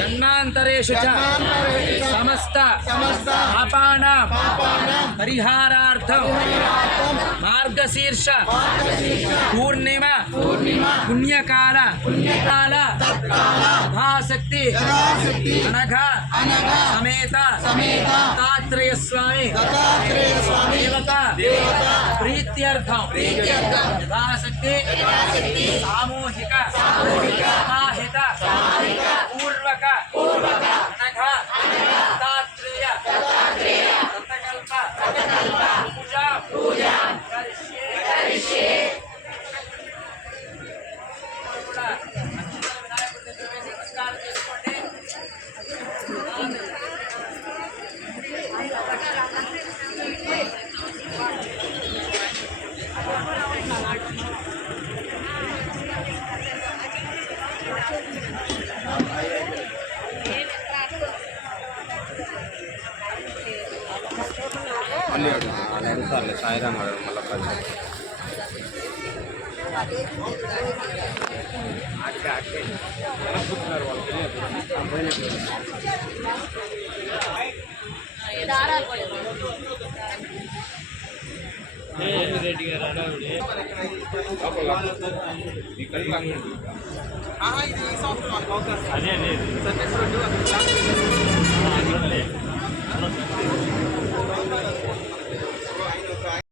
जन्मान्तरेषु च समस्त पापानां परिहारार्थं मार्गशीर्ष पूर्णिमा पुण्यकाल महाशक्ति अनघ समेत दत्तात्रेय स्वामी देवता प्रीत्यर्थं यथाशक्ति सामूहिक समाहित पूर्वक अनघ दत्तात्रेय व्रतकल्प पूजा करिष्ये नमस्कार చేసుకోండి మళ్ళీ అడుగుతారులే సాయిరాం మళ్ళీ అదే